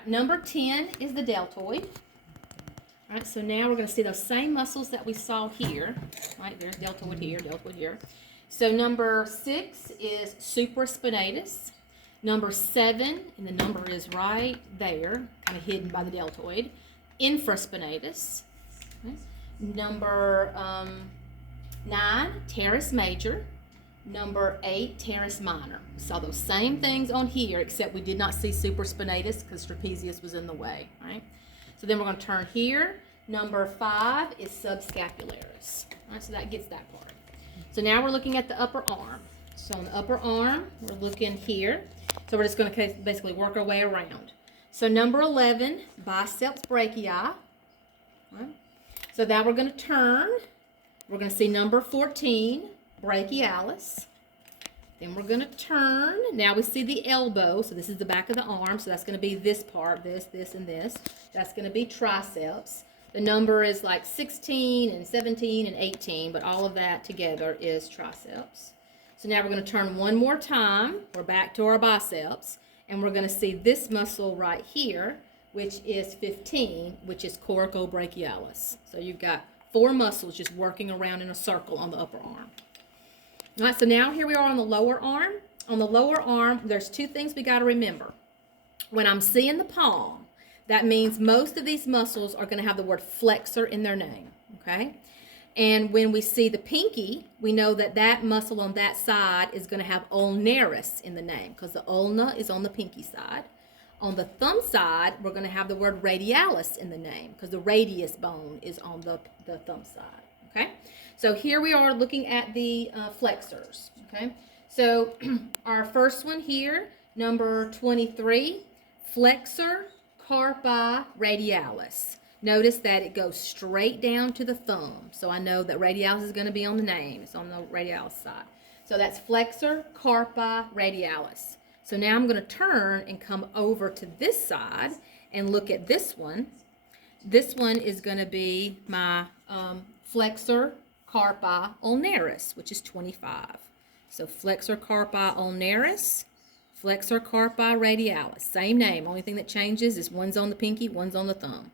right, number 10 is the deltoid. All right, so now we're going to see those same muscles that we saw here. Right, there's deltoid here, deltoid here. So number 6 is supraspinatus. Number 7, and the number is right there, kind of hidden by the deltoid, infraspinatus. Okay. Number 9, teres major. Number 8, teres minor. We saw those same things on here, except we did not see supraspinatus because trapezius was in the way, right? So then we're going to turn here. Number 5 is subscapularis. All right, so that gets that part. So now we're looking at the upper arm. So on the upper arm, we're looking here. So we're just going to basically work our way around. So number 11, biceps brachii. Right. So now we're going to turn. We're going to see number 14, brachialis. Then we're going to turn. Now we see the elbow. So this is the back of the arm. So that's going to be this part, this, and this. That's going to be triceps. The number is like 16 and 17 and 18, but all of that together is triceps. So now we're going to turn one more time. We're back to our biceps. And we're going to see this muscle right here, which is 15, which is coracobrachialis. So you've got 4 muscles just working around in a circle on the upper arm. All right, so now here we are on the lower arm. On the lower arm, there's 2 things we got to remember. When I'm seeing the palm, that means most of these muscles are going to have the word flexor in their name, okay? And when we see the pinky, we know that that muscle on that side is going to have ulnaris in the name because the ulna is on the pinky side. On the thumb side, we're going to have the word radialis in the name because the radius bone is on the thumb side, okay? So here we are looking at the flexors, okay? So our first one here, number 23, flexor carpi radialis. Notice that it goes straight down to the thumb. So I know that radialis is going to be on the name. It's on the radialis side. So that's flexor carpi radialis. So now I'm going to turn and come over to this side and look at this one. This one is going to be my flexor carpi ulnaris, which is 25. So flexor carpi ulnaris, flexor carpi radialis. Same name. Only thing that changes is one's on the pinky, one's on the thumb.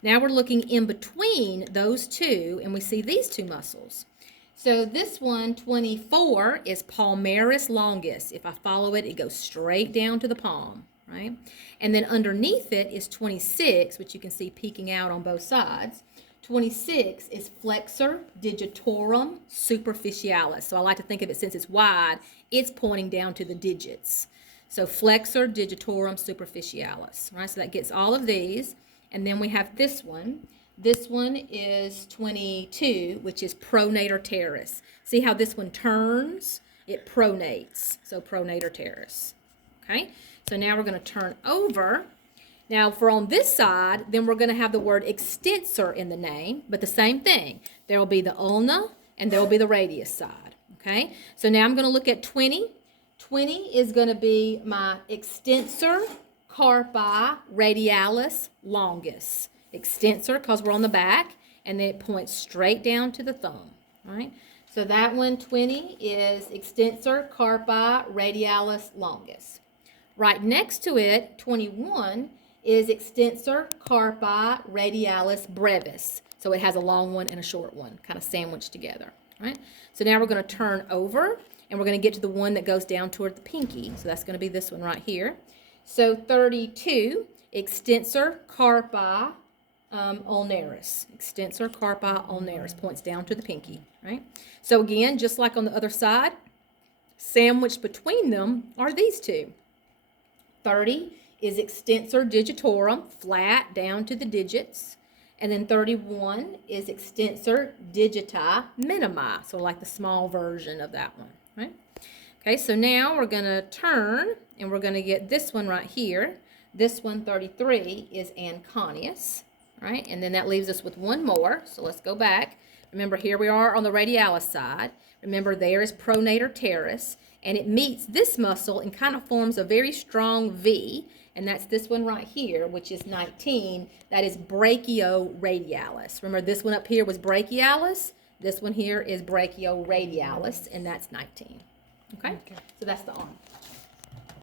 Now we're looking in between those 2, and we see these 2 muscles. So this one, 24, is palmaris longus. If I follow it, it goes straight down to the palm, right? And then underneath it is 26, which you can see peeking out on both sides. 26 is flexor digitorum superficialis. So I like to think of it, since it's wide, it's pointing down to the digits. So flexor digitorum superficialis, right? So that gets all of these. And then we have this one. This one is 22, which is pronator teres. See how this one turns? It pronates. So pronator teres. Okay? So now we're going to turn over. Now for on this side, then we're going to have the word extensor in the name, but the same thing. There will be the ulna and there will be the radius side. Okay? So now I'm going to look at 20. 20 is going to be my extensor carpi radialis longus. Extensor because we're on the back, and then it points straight down to the thumb. All right? So that one, 20, is extensor carpi radialis longus. Right next to it, 21, is extensor carpi radialis brevis. So it has a long one and a short one, kind of sandwiched together. All right? So now we're going to turn over, and we're going to get to the one that goes down toward the pinky. So that's going to be this one right here. So 32, extensor carpi ulnaris. Extensor carpi ulnaris points down to the pinky, right? So again, just like on the other side, sandwiched between them are these 2. 30 is extensor digitorum, flat down to the digits. And then 31 is extensor digiti minimi, so like the small version of that one, right? Okay, so now we're going to turn, and we're going to get this one right here. This one, 33, is Anconius, right? And then that leaves us with one more. So let's go back. Remember, here we are on the radialis side. Remember, there is pronator teres, and it meets this muscle and kind of forms a very strong V, and that's this one right here, which is 19. That is brachioradialis. Remember, this one up here was brachialis. This one here is brachioradialis, and that's 19. Okay? So that's the arm.